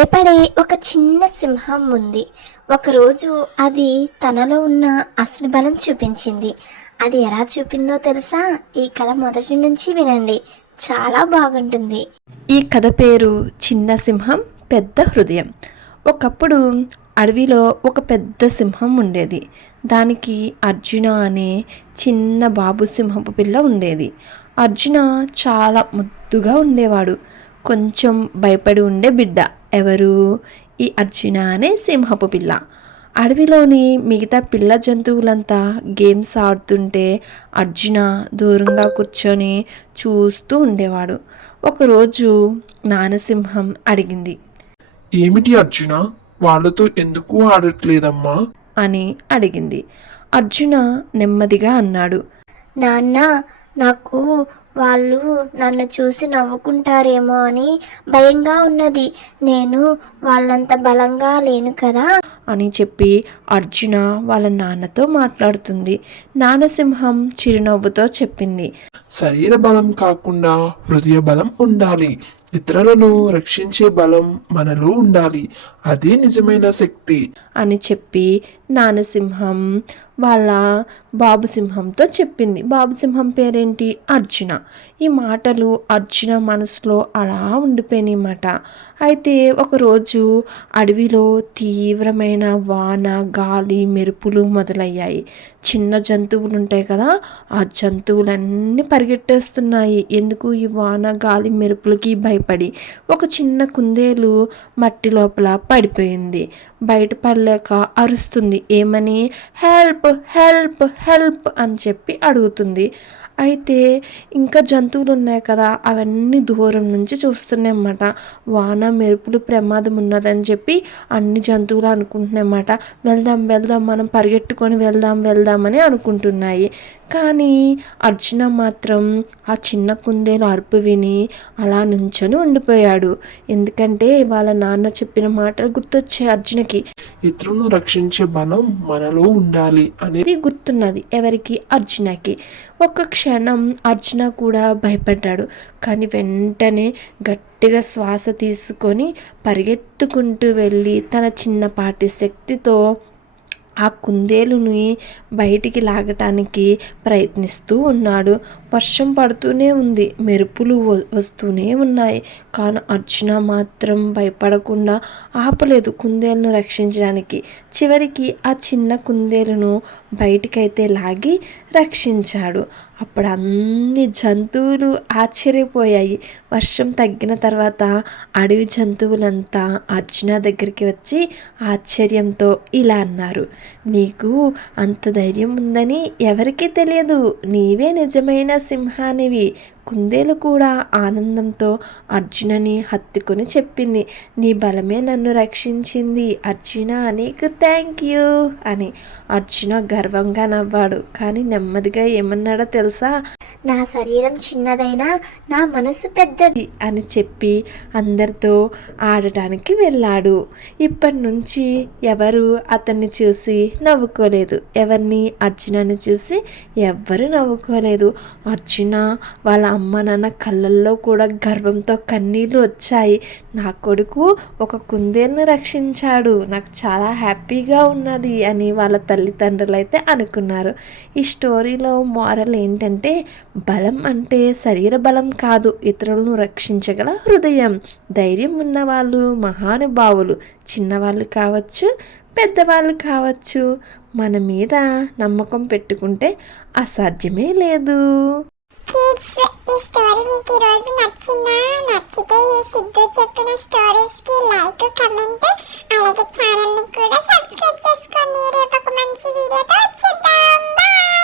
భయపడే ఒక చిన్న సింహం ఉంది. ఒకరోజు అది తనలో ఉన్న అసలు బలం చూపించింది. అది ఎలా చూపిందో తెలుసా? ఈ కథ మొదటి నుంచి వినండి. చాలా బాగుంటుంది. ఈ కథ పేరు చిన్న సింహం పెద్ద హృదయం. ఒకప్పుడు అడవిలో ఒక పెద్ద సింహం ఉండేది. దానికి అర్జున అనే చిన్న బాబు సింహపు పిల్ల ఉండేది. అర్జున చాలా ముద్దుగా ఉండేవాడు. కొంచెం భయపడి ఉండే బిడ్డ. ఎవరు? ఈ అర్జున అనే సింహపు పిల్ల. అడవిలోని మిగతా పిల్ల జంతువులంతా గేమ్స్ ఆడుతుంటే అర్జున దూరంగా కూర్చొని చూస్తూ ఉండేవాడు. ఒకరోజు నానసింహం అడిగింది. ఏమిటి అర్జున? వాళ్ళతో ఎందుకు ఆడట్లేదమ్మా? అని అడిగింది. అర్జున నెమ్మదిగా అన్నాడు. నాన్న నాకు వాళ్ళు నన్ను చూసి నవ్వుకుంటారేమో అని భయంగా ఉన్నది. నేను వాళ్ళంత బలంగా లేను కదా? అని చెప్పి అర్జున వాళ్ళ నాన్నతో మాట్లాడుతుంది. నానసింహం చిరునవ్వుతో చెప్పింది. శరీర బలం కాకుండా హృదయ బలం ఉండాలి. ఇతరులను రక్షించే బలం మనలో ఉండాలి. అదే నిజమైన శక్తి. అని చెప్పి నానసింహం వాళ్ళ బాబు సింహంతో చెప్పింది. బాబుసింహం పేరేంటి? అర్జున. ఈ మాటలు అర్జున మనసులో అలా ఉండిపోయినాయి మాట అయితే ఒకరోజు అడవిలో తీవ్రమైన వాన గాలి మెరుపులు మొదలయ్యాయి. చిన్న జంతువులు ఉంటాయి కదా ఆ జంతువులన్నీ పరిగెట్టేస్తున్నాయి. ఎందుకు ఈ వాన గాలి మెరుపులకి భయ భయపడి ఒక చిన్న కుందేలు మట్టి లోపల పడిపోయింది. బయటపడలేక అరుస్తుంది. ఏమని? హెల్ప్ హెల్ప్ హెల్ప్ అని చెప్పి అడుగుతుంది. అయితే ఇంకా జంతువులు ఉన్నాయి కదా అవన్నీ దూరం నుంచి చూస్తున్నాయి అన్నమాట. వాన మెరుపులు ప్రమాదం ఉన్నదని చెప్పి అన్ని జంతువులు అనుకుంటున్నాయి అన్నమాట. వెళ్దాం వెళ్దాం మనం పరిగెట్టుకొని వెళ్దాం వెళ్దామని అనుకుంటున్నాయి. కానీ అర్జున మాత్రం ఆ చిన్న కుందేలు అరుపు విని అలా నుంచొని ఉండిపోయాడు. ఎందుకంటే వాళ్ళ నాన్న చెప్పిన మాటలు గుర్తొచ్చాయి అర్జునకి. ఇతరులను రక్షించే బలం మనలో ఉండాలి అనే ఇది గుర్తున్నది ఎవరికి? అర్జునకి. ఒక క్షణం అర్జున కూడా భయపడ్డాడు. కానీ వెంటనే గట్టిగా శ్వాస తీసుకొని పరిగెత్తుకుంటూ వెళ్ళి తన చిన్నపాటి శక్తితో ఆ కుందేలుని బయటికి లాగటానికి ప్రయత్నిస్తూ ఉన్నాడు. వర్షం పడుతూనే ఉంది. మెరుపులు వస్తూనే ఉన్నాయి. కానీ అర్జున మాత్రం భయపడకుండా ఆపలేదు కుందేలును రక్షించడానికి. చివరికి ఆ చిన్న కుందేలును బయటికైతే లాగి రక్షించాడు. అప్పుడు అన్ని జంతువులు ఆశ్చర్యపోయాయి. వర్షం తగ్గిన తర్వాత అడవి జంతువులంతా అర్జున దగ్గరికి వచ్చి ఆశ్చర్యంతో ఇలా అన్నారు నీకు అంత ధైర్యం ఉందని ఎవరికీ తెలియదు. నీవే నిజమైన సింహానివి. కుందేలు కూడా ఆనందంతో అర్జునని హత్తుకొని చెప్పింది నీ బలమే నన్ను రక్షించింది అర్జున నీకు థ్యాంక్ యూ అని. అర్జున గర్వంగా నవ్వాడు. కానీ నెమ్మదిగా ఏమన్నాడో తెలుసా? నా శరీరం చిన్నదైనా నా మనసు పెద్దది అని చెప్పి అందరితో ఆడటానికి వెళ్ళాడు. ఇప్పటి నుంచి ఎవరు అతన్ని చూసి నవ్వుకోలేదు. ఎవరిని? అర్జునని చూసి ఎవ్వరు నవ్వుకోలేదు. అర్జున వాళ్ళ అమ్మ నాన్న కళ్ళల్లో కూడా గర్వంతో కన్నీళ్ళు వచ్చాయి. నా కొడుకు ఒక కుందేలును రక్షించాడు. నాకు చాలా హ్యాపీగా ఉన్నది అని వాళ్ళ తల్లిదండ్రులు అయితే అనుకున్నారు. ఈ స్టోరీలో మోరల్ ఏంటంటే బలం అంటే శరీర బలం కాదు ఇతరులను రక్షించగల హృదయం. ధైర్యం ఉన్నవాళ్ళు మహానుభావులు చిన్నవాళ్ళు కావచ్చు పెద్దవాళ్ళు కావచ్చు. మన మీద నమ్మకం పెట్టుకుంటే అసాధ్యమే లేదు. స్టోరీ మీకు ఈరోజు నచ్చిందా? నచ్చితే ఈ సిద్ధు చెప్పిన స్టోరీస్కి లైక్ కమెంట్ అలాగే ఛానల్ని కూడా సబ్స్క్రైబ్ చేసుకోండి. రేపు ఒక మంచి వీడియోతో వచ్చేద్దాం. బాయ్